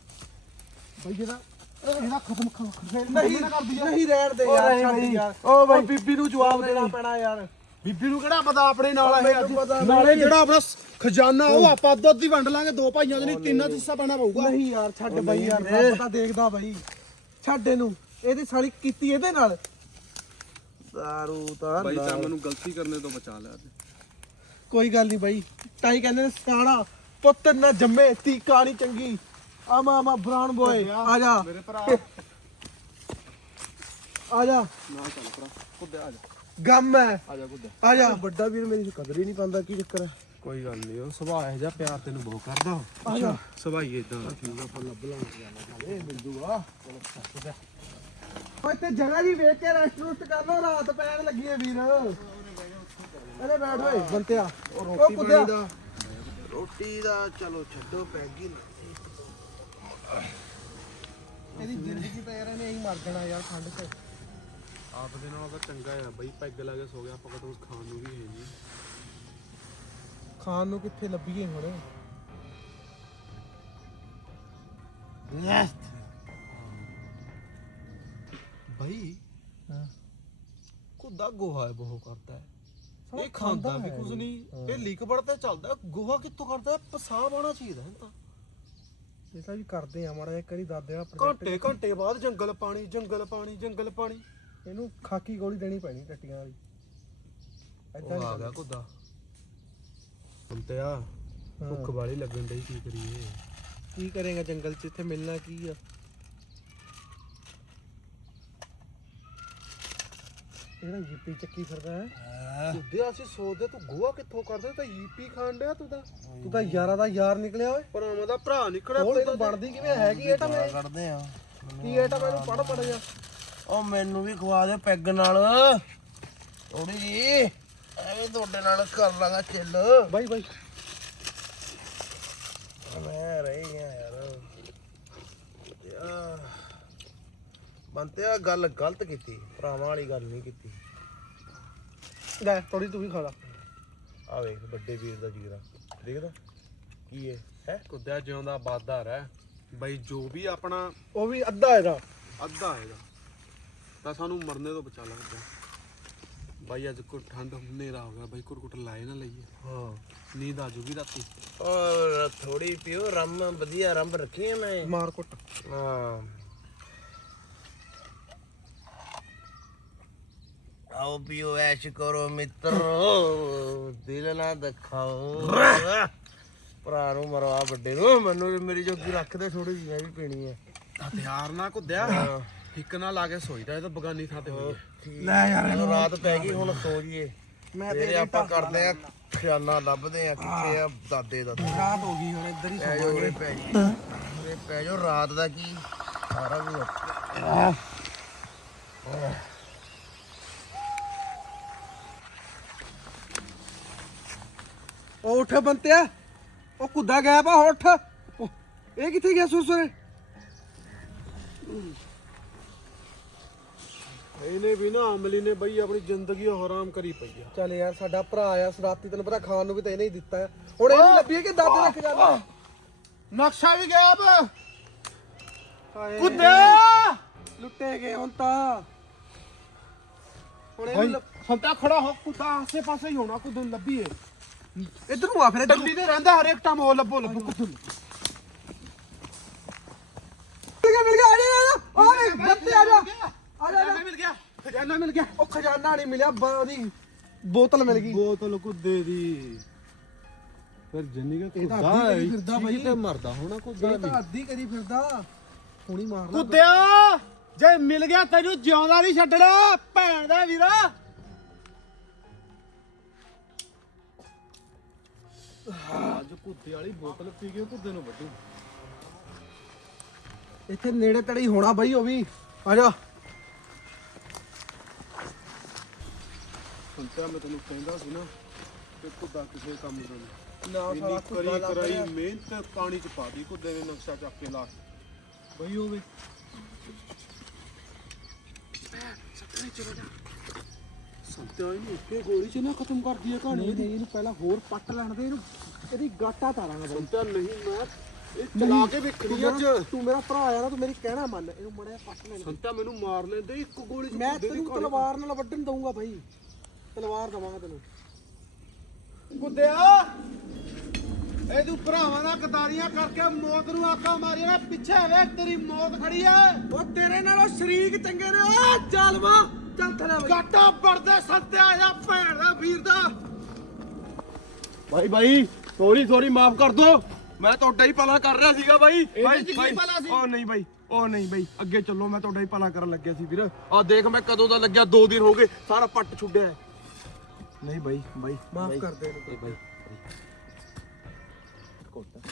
ਭਾਈ ਜਿਹਦਾ ਇਹਦਾ ਖਤਮ ਖਤਮ ਨਹੀਂ ਨਹੀਂ ਰਹਿਣ ਦੇ ਯਾਰ ਛੱਡ ਯਾਰ। ਓ ਬਈ। ਬੀਬੀ ਨੂੰ ਜਵਾਬ ਦੇਣਾ ਪੈਣਾ ਯਾਰ। ਬੀਬੀ ਨੂੰ ਕਿਹੜਾ ਪਤਾ ਆਪਣੇ ਨਾਲ ਇਹ ਨਾਲੇ ਜਿਹੜਾ ਆਪਣਾ ਖਜ਼ਾਨਾ ਉਹ ਆਪਾਂ ਅੱਧੋ ਅੱਧੀ ਵੰਡ ਲਾਂਗੇ ਦੋ ਭਾਈਆਂ ਦੇ ਨਹੀਂ। ਤਿੰਨਾਂ ਹਿੱਸਾ ਪੈਣਾ ਪਊਗਾ। ਨਹੀਂ ਯਾਰ ਛੱਡ ਬਈ ਯਾਰ ਰੱਬ ਤਾਂ ਦੇਖਦਾ ਬਈ। ਛੱਡ ਇਹਨੂੰ। ਇਹਦੀ ਸਾਲੀ ਕੀਤੀ ਇਹਦੇ ਨਾਲ। ਦਾਰੂ ਤਾਂ ਭਾਈ ਤਾਂ ਮੈਨੂੰ ਗਲਤੀ ਕਰਨੇ ਤੋਂ ਬਚਾ ਲਿਆ ਤੇ। ਕੋਈ ਗੱਲ ਨਹੀਂ ਬਾਈ। ਤਾਈ ਕਹਿੰਦੇ ਨੇ ਸਿਆਣਾ ਪੁੱਤ ਨਾ ਜੰਮੇ ਤੀ ਕਹਾਣੀ ਚੰਗੀ। ਆਮਾ ਆਮਾ ਬ੍ਰਾਊਨ ਬੋਏ ਆ ਜਾ। ਮੇਰੇ ਭਰਾ। ਆ ਜਾ। ਨਾਲ ਚੱਲ ਭਰਾ ਕੁੱਦੇ ਆ ਜਾ। ਗਮ ਹੈ। ਆ ਜਾ ਕੁੱਦੇ ਆ ਜਾ। ਵੱਡਾ ਵੀਰ ਮੇਰੀ ਕਦਰ ਹੀ ਨਹੀਂ ਪਾਉਂਦਾ ਕੀ ਚੱਕਰ ਹੈ? ਕੋਈ ਗੱਲ ਨਹੀਂ ਉਹ ਸੁਭਾਅ ਇਹ ਜਿਹਾ ਪਿਆਰ ਤੈਨੂੰ ਬਹੁਤ ਕਰਦਾ ਜਾ। ਸੁਭਾਈ ਇਦਾਂ ਠੀਕ ਆਪਾਂ ਲੱਭ ਲਾਂਗੇ ਇਹ ਮਿਲ ਜੂਗਾ ਓਏ ਤੇ ਜਗ੍ਹਾ ਜੀ ਵੇਚ ਕੇ ਰੈਸਟੋਰੈਂਟ ਕਰ ਲੋ ਰਾਤ ਪੈਣ ਲੱਗੀ ਹੈ ਵੀਰ। ਅਰੇ ਬੈਠ ਓਏ ਬੰਤਿਆ। ਉਹ ਉਹ ਰੋਟੀ। ਪਾਣੀ ਦਾ ਰੋਟੀ ਦਾ ਚਲੋ ਛੱਡੋ ਪੈਗੀ ਇਹਦੀ ਜ਼ਿੰਦਗੀ ਤਾਂ ਯਾਰ ਇਹਨੇ ਹੀ ਮਰ ਜਾਣਾ ਯਾਰ ਠੰਡ 'ਚ ਆਪ ਦੇ ਨਾਲੋਂ ਤਾਂ ਚੰਗਾ ਆ। ਬਈ ਪੈਗ ਲਾ ਕੇ ਸੋ ਗਿਆ ਆਪਾਂ ਕਦੋਂ ਖਾਣ ਨੂੰ ਵੀ ਹੈ ਨਹੀਂ ਖਾਣ ਨੂੰ ਕਿੱਥੇ ਲੱਭੀਏ ਹੁਣ? ਭਾਈ ਹਾਂ। ਖੁਦਾ ਗੋਹਾ ਬਹੁਤ ਕਰਦਾ ਹੈ। ਇਹ ਖਾਂਦਾ ਵੀ ਕੁਝ। ਨਹੀਂ ਇਹ ਲੀਕ ਵੜਦਾ ਚੱਲਦਾ ਗੋਹਾ ਕਿੱਥੋਂ ਕਰਦਾ? ਪਿਸ਼ਾਬ ਆਉਣਾ ਚਾਹੀਦਾ ਹੈ ਤਾਂ। ਇਹ ਤਾਂ ਵੀ ਕਰਦੇ ਆ ਮਾੜਾ ਇੱਕ ਵਾਰੀ ਦਾਦੇ ਦਾ ਘੰਟੇ ਘੰਟੇ ਬਾਅਦ ਜੰਗਲ ਪਾਣੀ ਜੰਗਲ ਪਾਣੀ ਜੰਗਲ ਪਾਣੀ। ਇਹਨੂੰ ਖਾਕੀ ਗੋਲੀ ਦੇਣੀ ਪੈਣੀ ਟੱਟੀਆਂ ਵਾਲੀ। ਉਹ ਆ ਗਿਆ ਖੁਦਾ। ਹੁਣ ਤੇ ਆ ਭੁੱਖ ਵਾਲੀ ਲੱਗਣ ਡਈ ਕੀ ਕਰੀਏ? ਕੀ ਕਰੇਗਾ ਜੰਗਲ 'ਚ? ਇੱਥੇ ਮਿਲਣਾ ਕੀ ਆ? ਇਹਦਾ ਜੀਪੀ ਚੱਕੀ ਫਿਰਦਾ ਹੈ? ਖੁਦੇ ਅਸੀਂ ਸੋਚਦੇ ਤੂੰ ਗੋਹਾ ਕਿੱਥੋਂ ਕਰਦਾ ਤਾਂ ਈਪੀ ਖਾਣ ਡਿਆ ਤੂੰ ਤਾਂ। ਤੂੰ ਤਾਂ ਯਾਰਾਂ ਦਾ ਯਾਰ ਨਿਕਲਿਆ ਓਏ। ਭਰਾਵਾਂ ਦਾ ਭਰਾ ਨਿਕੜਿਆ ਹੋਰ ਤੂੰ ਬਣਦੀ ਕਿਵੇਂ ਹੈਗੀ ਇਹ ਤਾਂ ਮੈਂ? ਕੱਢਦੇ ਆ। ਕੀ ਇਹ ਤਾਂ ਮੈਨੂੰ ਪੜ ਪੜ ਜਾ। ਉਹ ਮੈਨੂੰ ਵੀ ਖਵਾ ਦੇ ਪੈਗ ਨਾਲ। ਥੋੜੀ ਜੀ। ਐਵੇਂ ਤੁਹਾਡੇ ਨਾਲ ਕਰ ਲਾਂਗਾ ਚਿੱਲ ਬਾਈ ਬਾਈ। ਮੈਂ ਰਹਿ ਗਿਆ ਯਾਰ। ਯਾ ਬੰਤੇ ਆ ਗੱਲ ਗਲਤ ਕੀਤੀ। ਭਰਾਵਾਂ ਵਾਲੀ ਗੱਲ ਨਹੀਂ ਕੀਤੀ। ਲੈ ਥੋੜੀ ਤੂੰ ਵੀ ਖਾ ਲਾ। ਆ ਵੇਖ ਵੱਡੇ ਵੀਰ ਦਾ ਜੀਰਾ ਦੇਖਦਾ ਕੀ ਹੈ ਹੈ? ਕੁੱਦਿਆ ਜਿਉਂਦਾ ਬਾਦਾ ਰਹਿ ਬਈ ਜੋ ਵੀ ਆਪਣਾ ਉਹ ਵੀ ਅੱਧਾ ਇਹਦਾ ਅੱਧਾ ਹੈਗਾ। ਤਾਂ ਸਾਨੂੰ ਮਰਨੇ ਤੋਂ ਬਚਾ ਲੱਗਦਾ ਬਾਈ ਅੱਜ ਕੋ ਠੰਡ ਹਨੇਰਾ ਹੋ ਗਿਆ ਬਾਈ ਕੁਰਕੁਟ ਲਾਏ ਨਾ ਲਈਏ। ਹਾਂ। ਨੀਂਦ ਆ ਜੂਗੀ ਰਾਤੀ। ਔਰ ਥੋੜੀ ਪਿਓ ਰੰਮ ਵਧੀਆ ਰੰਮ ਰੱਖੀ ਹੈ ਮੈਂ। ਮਾਰ ਕੁੱਟ। ਹਾਂ। ਆਓ ਪੀਓ ਐਸ਼ ਕਰੋ ਮਿੱਤਰੋ। ਦਿਲ ਨਾ ਦਿਖਾਓ। ਭਰਾ ਨੂੰ ਮਰਵਾ ਵੱਡੇ ਨੂੰ। ਮੈਨੂੰ ਮੇਰੀ ਜੋਗੀ ਰੱਖ ਦੇ ਥੋੜੀ ਜਿਹੀ ਮੈਂ ਵੀ ਪੀਣੀ ਹੈ ਹਥਿਆਰ ਨਾ ਕੁੱਦਿਆ ਇੱਕ ਨਾਲ ਲਾ ਕੇ ਸੋਈਦਾ ਇਹ ਤਾਂ ਬਗਾਨੀ ਥਾਂ ਤੇ ਹੋਈ ਲੈ ਯਾਰ ਰਾਤ ਪੈ ਗਈ ਹੁਣ ਸੋ ਜੀਏ। ਮੈਂ ਤੇ ਆਪਾਂ ਕਰਦੇ ਆ ਖਿਆਨਾ ਲੱਭਦੇ ਆ ਕਿੱਥੇ ਆ ਦਾਦੇ ਦਾ ਰਾਤ ਹੋ ਗਈ ਹੁਣ ਇੱਧਰ ਹੀ ਜਾਓ ਉਰੇ ਪੈ ਜੀ ਪੈ ਜਾਓ ਰਾਤ ਦਾ ਕੀ? ਸਾਰਾ ਕੁਝ ਉਹ ਉੱਠ ਬੰਤਿਆ। ਉਹ ਕੁੱਦਾ ਗਿਆ ਪਾ ਉੱਠ। ਇਹ ਕਿੱਥੇ ਗਿਆ ਸੁਰਸੁਰੇ? ਇਹਨੇ ਵੀ ਨਾ ਅਮਲੀ ਨੇ ਬਈ ਆਪਣੀ ਜ਼ਿੰਦਗੀ ਹਰਾਮ ਕਰੀ ਪਈ ਆ। ਚੱਲ ਯਾਰ ਸਾਡਾ ਭਰਾ ਆ ਸਰਾਤੀ ਤੈਨੂੰ ਪਤਾ ਖਾਣ ਨੂੰ ਵੀ ਤਾਂ ਇਹਨੇ ਹੀ ਦਿੱਤਾ ਆ ਹੁਣ ਇਹਨੂੰ ਲੱਭੀਏ ਕਿ ਦਾਦੇ ਰੱਖ ਜਾਂਦਾ ਨਕਸ਼ਾ ਵੀ ਗਾਇਬ ਹਾਏ, ਕੁੱਦਿਆ ਲੁੱਟੇ ਗਏ ਹੁਣ ਤਾਂ। ਹੁਣ ਇਹਨੂੰ ਲੱਭ- ਸੰਤਾ ਖੜਾ ਹੋ ਕੁੱਦਾ ਆਸੇ ਪਾਸੇ ਹੀ ਹੋਣਾ ਕੁੱਦ ਨੂੰ ਲੱਭੀਏ। ਇੱਧਰ ਨੂੰ ਆ ਫਿਰ ਇੱਧਰ ਨੂੰ। ਦਿੱਲੀ ਤੇ ਰਹਿੰਦਾ ਹਰੇਕ ਟਾਈਮ ਹੋ ਲੱਭੋ ਲੱਭੋ ਕੁੱਦ ਨੂੰ। ਮਿਲ ਗਿਆ ਮਿਲ ਗਿਆ ਆ ਜਾ ਆ ਜਾ ਆ ਬੰਤੇ ਆ ਜਾ ਆ ਜਾ, ਮਿਲ ਗਿਆ। ਖਜ਼ਾਨਾ ਮਿਲ ਗਿਆ। ਉਹ ਖਜ਼ਾਨਾ ਨਹੀਂ ਮਿਲਿਆ ਬ- ਉਹਦੀ ਬੋਤਲ ਮਿਲ ਗਈ। ਬੋਤਲ ਕੁੱਦੇ ਦੀ। ਫਿਰ ਜੰਨੀ ਦਾ ਇਹ ਤਾਂ ਕੁੱਦਾ ਅੱਧੀ ਹੈ ਕਰੀ ਫਿਰਦਾ ਬਾਈ। ਤੇ ਮਰਦਾ ਹੋਣਾ ਕੁੱਦਾ ਇਹ ਤਾਂ ਅੱਧੀ ਕਰੀ ਫਿਰਦਾ। ਹੁਣੀ ਮਾਰ ਲਾ ਕੁੱਦਿਆ ਜੇ ਮਿਲ ਗਿਆ ਤੈਨੂੰ ਜਿਉਂਦਾ ਨਹੀਂ ਛੱਡਣਾ ਭੈਣ ਦਾ ਵੀਰਾ। ਅੱਜ ਕੁੱਤੇ ਵਾਲੀ ਬੋਤਲ ਪੀ ਕੇ ਕੁੱਦੇ ਨੂੰ ਵੱਢੂ। ਇੱਥੇ ਨੇੜੇ ਤੇੜੇ ਹੀ ਹੋਣਾ ਬਾਈ ਉਹ ਵੀ। ਆ ਜਾ। ਸੰਤਿਆ ਮੈਂ ਤੈਨੂੰ ਕਹਿੰਦਾ ਸੀ ਨਾ ਕਿ ਕੁੱਦਾ ਕਿਸੇ ਕੰਮ ਦਾ ਨਹੀਂ ਨਾ ਇੰਨੀ ਕਰੀ ਕਰਾਈ ਮਿਹਨਤ ਪਾਣੀ ਚ ਪਾ ਦੀ ਕੁੱਦੇ ਨੇ ਨਕਸ਼ਾ ਚੱਕ ਕੇ ਲਾ ਕੇ। ਬਈ ਉਹ ਵੇ ਸੰਤਿਆ ਇਹਨੂੰ ਇੱਕੇ ਗੋਲੀ ਚ ਨਾ ਖਤਮ ਕਰ ਦਈਏ ਕਹਾਣੀ। ਨਹੀਂ ਨਹੀਂ ਇਹਨੂੰ ਪਹਿਲਾਂ ਹੋਰ ਪੱਟ ਲੈਣ ਦੇ ਇਹਨੂੰ ਇਹਦੀ ਗਾਟਾ ਤਾਰਾਂਗਾ ਬਾਈ। ਸੰਤਿਆ ਨਹੀਂ ਮੈਂ ਇਹ ਚਲਾ ਕੇ ਵੇਖਣੀ ਅੱਜ। ਤੂੰ ਮੇਰਾ ਭਰਾ ਆ ਨਾ ਤੂੰ ਮੇਰੀ ਕਹਿਣਾ ਮੰਨ। ਇਹਨੂੰ ਮੜਿਆ ਪੱਟ ਲੈਣ ਦੇ। ਸੰਤਿਆ ਮੈਨੂੰ ਮਾਰ ਲੈਂਦੇ ਇੱਕ ਗੋਲੀ ਚ ਮੈਂ ਕੁੱਦੇ ਤੈਨੂੰ ਕਹਾਣੀ ਤਲਵਾਰ ਨਾਲ ਵੱਢਣ ਦਊਂਗਾ ਬਾਈ। ਤਲਵਾਰ ਦਵਾਂਗਾ ਤੈਨੂੰ। ਕੁੱਦਿਆ ਇਹ ਤੂੰ ਭਰਾਵਾਂ ਦਾ ਕਤਾਰੀਆਂ ਕਰਕੇ ਮੌਤ ਨੂੰ ਆਕਾ ਮਾਰੀਆਂ ਨਾ ਪਿੱਛੇ ਵੇਖ ਤੇਰੀ ਮੌਤ ਖੜੀ ਐ ਉਹ ਤੇਰੇ ਨਾਲੋਂ ਸ਼ਰੀਕ ਚੰਗੇ ਨੇ ਓ ਜ਼ਾਲਮਾ ਚੱਲ ਥਲੇ ਬਾਈ। ਕਾਟਾ ਪਰਦੇ ਸੱਤਿਆ ਜਾਂ ਭੈਣ ਦਾ ਵੀਰ ਦਾ। ਭਾਈ ਭਾਈ ਸੋਰੀ ਸੋਰੀ ਮਾਫ ਕਰ ਦੋ। ਮੈਂ ਤੁਹਾਡਾ ਹੀ ਭਲਾ ਕਰ ਰਿਹਾ ਸੀਗਾ ਭਾਈ ਭਾਈ ਚ ਕੀ ਭਲਾ ਸੀ? ਉਹ ਨਹੀਂ ਭਾਈ ਉਹ ਨਹੀਂ ਭਾਈ ਅੱਗੇ ਚੱਲੋ ਮੈਂ ਤੁਹਾਡਾ ਹੀ ਭਲਾ ਕਰਨ ਲੱਗਿਆ ਸੀ ਵੀਰ। ਆ ਦੇਖ ਮੈਂ ਕਦੋਂ ਦਾ ਲੱਗਿਆ 2 ਦਿਨ ਹੋ ਗਏ ਸਾਰਾ ਪੱਟ ਛੁੱਡਿਆ ਹੈ। ਨਹੀਂ ਭਾਈ ਭਾਈ ਮਾਫ ਕਰ ਦੇ ਇਹਨੂੰ। ਭਾਈ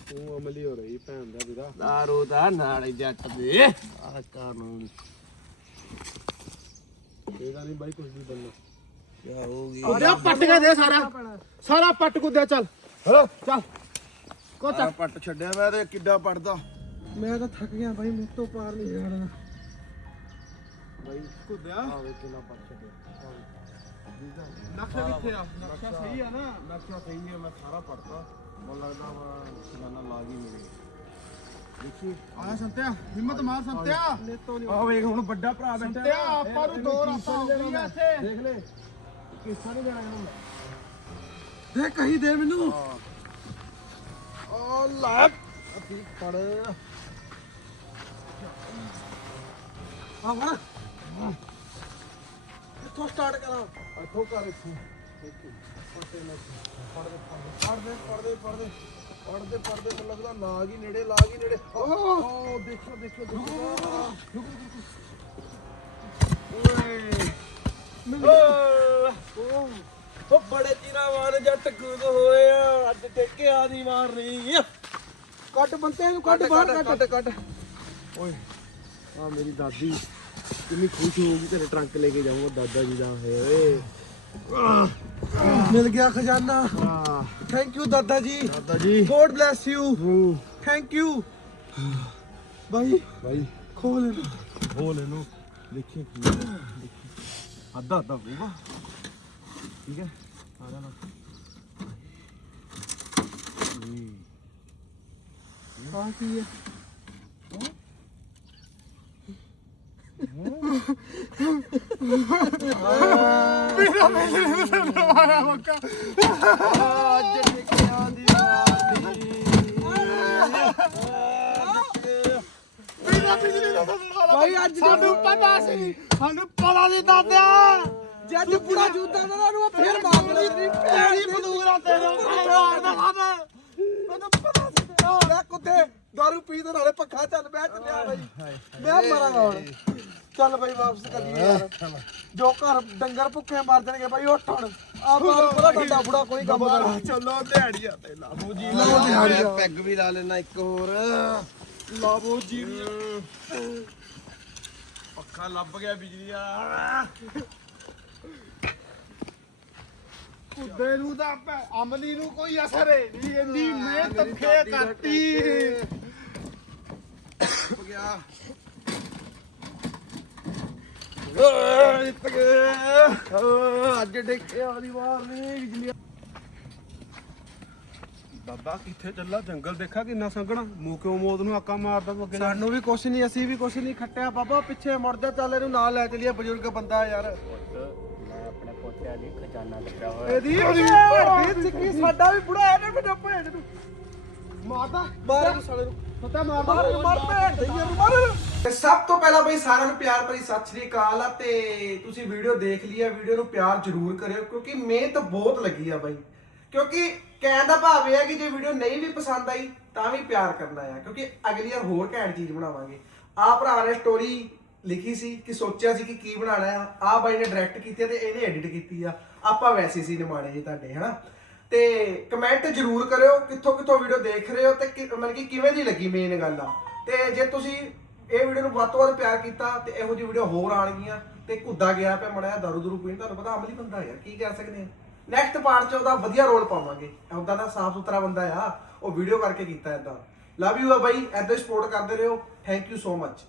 ਤੂੰ ਅਮਲੀ ਹੋ ਰਹੀ ਭੈਣ ਦਾ ਵੀਰਾ ਦਾਰੂ ਦਾ ਨਾਲ ਜੱਟ ਦੇ। ਆ ਕਾਨੂੰਨ। ਇਹਦਾ ਨਹੀਂ ਭਾਈ ਕੁਝ ਵੀ ਬੰਨਾ ਕਿਆ ਹੋ ਗਈ ਕੁੱਦਿਆ ਪੱਟ ਕੇ ਦੇ ਸਾਰਾ। ਸਾਰਾ ਪੱਟ ਕੁੱਦਿਆ ਚੱਲ। ਹਲੋ ਚੱਲ। ਆ ਪੱਟ ਛੱਡਿਆ ਮੈਂ ਤੇ ਕਿੱਡਾ ਪੜਦਾ। ਮੈਂ ਤਾਂ ਥੱਕ ਗਿਆ ਬਾਈ ਮੇਰੇ ਤੋਂ ਪਾਰ ਨਹੀਂ ਜਾਣਾ। ਭਾਈ ਕੁੱਦਿਆ। ਆਵੇ ਕਿੰਨਾ ਪੱਟ ਛੱਡਿਆ। ਨਕਸ਼ਾ ਕਿੱਥੇ ਆ? ਨਕਸ਼ਾ ਸਹੀ ਆ ਨਾ? ਨਕਸ਼ਾ ਸਹੀ ਹੈ ਮੈਂ ਸਾਰਾ ਪੜਤਾ ਮੈਨੂੰ ਲੱਗਦਾ ਵਾ ਖਜ਼ਾਨਾ ਲਾਗ ਹੀ ਮਿਲੇ ਦੇਖੀ। ਆਇਆ ਸੰਤਿਆ ਹਿੰਮਤ ਮਾਰ ਸੰਤਿਆ। ਨੇਤੋਂ ਨਹੀਂ ਆ ਵੇਖ ਹੁਣ ਵੱਡਾ ਭਰਾ ਬੈਠਾ ਸੰਤਿਆ ਆਪਾਂ ਨੂੰ ਦੋ ਰਾਤਾਂ ਹੋ ਗਈਆਂ ਇੱਥੇ। ਦੇਖ ਲੈ। ਕਿਸਾ ਨਹੀਂ ਜਾਣਾ ਇਹਨੂੰ ਦੇ ਕਹੀ ਦੇ ਮੈਨੂੰ। ਓ ਲੈ। ਅਸੀਂ ਪੜ। ਆ ਵੜ ਕਿੱਥੋਂ ਸਟਾਰਟ ਕਰਾਂ। ਇੱਥੋਂ ਕਰ ਇੱਥੋਂ। ਪੜਦੇ ਪੜਦੇ ਪੜਦੇ ਪੜਦੇ ਪੜਦੇ ਮੈਨੂੰ ਲੱਗਦਾ ਲਾਗ ਹੀ ਨੇੜੇ ਲਾਗ ਹੀ ਨੇੜੇ। ਓ ਦੇਖੋ ਦੇਖੋ ਦੇਖੋ। ਓਏ। ਓ ਬੜੇ ਚਿਰਾਂ ਬਾਅਦ ਜੱਟ ਕੂਦ ਹੋਏ ਆ। ਅੱਜ ਟੇਕਿਆ ਦੀ ਮਾਰਨੀ ਕੱਟ ਬੰਤੇ ਨੂੰ ਕੱਟ ਬਾਹਰ ਕੱਟ ਕੱਟ ਓਏ ਆ ਮੇਰੀ ਦਾਦੀ। ਕਿੰਨੀ ਖੁਸ਼ ਹੋਊਗੀ ਤੇਰੇ ਟਰੰਕ ਲੈ ਕੇ ਜਾਊਂਗਾ ਦਾਦਾ ਜੀ ਦਾ ਹੈ ਓਏ। ਮਿਲ ਗਿਆ ਖਜ਼ਾਨਾ। ਥੈਂਕ ਯੂ ਦਾਦਾ ਜੀ। ਦਾਦਾ ਜੀ। God bless you thank you bye ਭਾਈ ਖੋਲ ਇਹਨੂੰ ਬੋਲ ਇਹਨੂੰ ਦੇਖੀ ਕੀ ਅੱਧਾ ਅੱਧਾ ਹੋਊਗਾ। ਠੀਕ ਹੈ। ਆ ਜਾ ਨਾ। ਆ ਕੀ ਹੈ? ਮੇਰਾ ਬਿਜਲੀ ਦਾ ਦਰਵਾਜ਼ਾ ਮੱਕਾ ਅੱਜ ਟਿਕਿਆਂ ਦੀ ਵਾਰੀ ਮੇਰਾ ਬਿਜਲੀ ਦਾ ਦਰਵਾਜ਼ਾ ਭਾਈ ਅੱਜ ਸਾਨੂੰ ਪਤਾ ਸੀ ਸਾਨੂੰ ਪਤਾ ਸੀ ਦਾਦਿਆ। ਜੱਜ ਪੂਰਾ ਜੂਦਾ ਦਾ ਨੂੰ ਫੇਰ ਮਾਰ ਦੇਣਾ। ਤੇਰੀ ਬੰਦੂਕਰਾ ਤੇਰੇ ਮੈਨੂੰ ਪਤਾ ਸੀ ਤੇਰਾ ਮੈਂ ਕੁੱਤੇ ਦਾਰੂ ਪੀ ਦੇ ਨਾਲੇ ਪੱਖਾ ਚੱਲ ਬਹਿ ਚੱਲਿਆ ਬਾਈ। ਮੈਂ ਮਰਾਂਗਾ ਹੁਣ। ਚੱਲ ਬਾਈ ਵਾਪਸ ਕਰੀਏ ਯਾਰ। ਜੋ ਘਰ ਡੰਗਰ ਭੁੱਖੇ ਮਰ ਜਾਣਗੇ ਬਾਈ ਉੱਠ ਹੁਣ। ਆ ਬਾਹਰ ਪੂਰਾ ਡੰਡਾ ਬੁੜਾ ਕੋਈ ਕੰਮ ਕਰ ਚੱਲੋ ਦਿਹਾੜੀਆਂ ਤੇ ਲਾਬੂ ਜੀ ਲਓ ਦਿਹਾੜੀਆਂ। ਪੈਗ ਵੀ ਲਾ ਲੈਣਾ ਇੱਕ ਹੋਰ। ਲਾਬੂ ਜੀ। ਪੱਖਾ ਲੱਭ ਗਿਆ ਬਿਜਲੀ ਆ ਕੁੱਦੇ ਨੂੰ ਤਾਂ ਅਮਲੀ ਨੂੰ ਕੋਈ ਅਸਰ ਹੈ ਨਹੀਂ ਇੰਨੀ ਮਿਹਨਤ ਖੇ ਕਰਤੀ ਗਿਆ। ਅੱਜ ਡਿੱਕਿਆ ਦੀ ਵਾਰ ਨਹੀਂ ਬਿਜਲੀ ਬਾਬਾ, ਕਿੱਥੇ ਚੱਲਾ? ਜੰਗਲ ਦੇਖਾ ਕਿੰਨਾ ਸੰਘਣਾ। ਮੂੰਹ ਕਿਉਂ ਮੌਤ ਨੂੰ ਆਕਾ ਮਾਰਦਾ ਤੂੰ ਅੱਗੇ ਸਾਨੂੰ ਵੀ ਕੁਛ ਨਹੀਂ, ਅਸੀਂ ਵੀ ਕੁਛ ਨਹੀਂ ਖੱਟਿਆ। ਬਾਬਾ, ਪਿੱਛੇ ਮੁੜ ਜਾ ਚੱਲ, ਇਹਨੂੰ ਨਾਲ ਲੈ ਚਲੀਏ, ਬਜ਼ੁਰਗ ਬੰਦਾ ਯਾਰ। ਆਪਣੇ ਪੋਤਿਆਂ ਲਈ ਖਜ਼ਾਨਾ ਲੱਗਾ ਹੋਇਆ ਇਹਦੀ ਭੈਣ ਸਿੱਕੀ ਸਾਡਾ ਵੀ ਬੁੜਾ ਇਹਨੇ ਵੀ ਭੇਜ ਤੂੰ ਮਾਤਾ ਮਾਰ ਇਹਨੂੰ ਸਾਲੇ ਨੂੰ। ਪਤਾ ਮਾਰ ਮਾਰ ਮਾਰ, ਭੈਣ ਦੇ ਯਾਰ ਮਾਰ। ਤੇ ਸਭ ਤੋਂ ਪਹਿਲਾਂ ਬਈ ਸਾਰਿਆਂ ਨੂੰ ਪਿਆਰ ਭਰੀ ਸਤਿ ਸ੍ਰੀ ਅਕਾਲ ਆ ਤੇ ਤੁਸੀਂ ਵੀਡੀਓ ਦੇਖ ਲਈ ਆ, ਵੀਡੀਓ ਨੂੰ ਪਿਆਰ ਜ਼ਰੂਰ ਕਰਿਓ, ਕਿਉਂਕਿ ਮਿਹਨਤ ਬਹੁਤ ਲੱਗੀ ਆ ਬਾਈ। ਕਿਉਂਕਿ ਕਹਿਣ ਦਾ ਭਾਵ ਇਹ ਹੈ ਕਿ ਜੇ ਵੀਡੀਓ ਨਹੀਂ ਵੀ ਪਸੰਦ ਆਈ, ਤਾਂ ਵੀ ਪਿਆਰ ਕਰਨਾ ਆ, ਕਿਉਂਕਿ ਅਗਲੀ ਵਾਰ ਹੋਰ ਘੈਂਟ ਚੀਜ਼ ਬਣਾਵਾਂਗੇ। ਆ ਭਰਾ ਨੇ ਸਟੋਰੀ ਲਿਖੀ ਸੀ ਕਿ ਸੋਚਿਆ ਸੀ ਕਿ ਕੀ ਬਣਾਉਣਾ ਆ। ਆ ਬਾਈ ਨੇ ਡਾਇਰੈਕਟ ਕੀਤੀ ਤੇ ਇਹਨੇ ਐਡਿਟ ਕੀਤੀ ਆ। ਆਪਾਂ ਵੈਸੇ ਸੀ ਨਿਮਾਣੇ ਜੀ ਤੁਹਾਡੇ, ਹਨਾ? ਤੇ ਕਮੈਂਟ ਜ਼ਰੂਰ ਕਰਿਓ ਕਿੱਥੋਂ ਕਿੱਥੋਂ ਵੀਡੀਓ ਦੇਖ ਰਹੇ ਹੋ ਤੇ ਕਿ- ਮਤਲਬ ਕਿ ਕਿਵੇਂ ਦੀ ਲੱਗੀ ਮੇਨ ਗੱਲ ਆ। ਤੇ ਜੇ ਤੁਸੀਂ ਇਹ ਵੀਡੀਓ ਨੂੰ ਵੱਧ ਤੋਂ ਵੱਧ ਪਿਆਰ ਕੀਤਾ ਤੇ ਇਹੋ ਜਿਹੀ ਵੀਡੀਓ ਹੋਰ ਆਣਗੀਆਂ ਤੇ ਘੁੱਦਾ ਗਿਆ ਪਿਆ ਮੜਿਆ ਦਾਰੂ ਦਰੂ ਪੀਣ, ਤੁਹਾਨੂੰ ਪਤਾ ਅਮਲੀ ਬੰਦਾ ਯਾਰ, ਕੀ ਕਰ ਸਕਦੇ ਆ। ਨੈਕਸਟ ਪਾਰਟ 'ਚ ਉਹਦਾ ਵਧੀਆ ਰੋਲ ਪਾਵਾਂਗੇ। ਉਹਦਾ ਦਾ ਸਾਫ਼ ਸੁਥਰਾ ਬੰਦਾ ਆ, ਉਹ ਵੀਡੀਓ ਕਰਕੇ ਕੀਤਾ ਏਦਾਂ। ਲਵ ਯੂ ਆ ਬਾਈ, ਏਦਾਂ ਸਪੋਰਟ ਕਰਦੇ ਰਹੋ। Thank you so much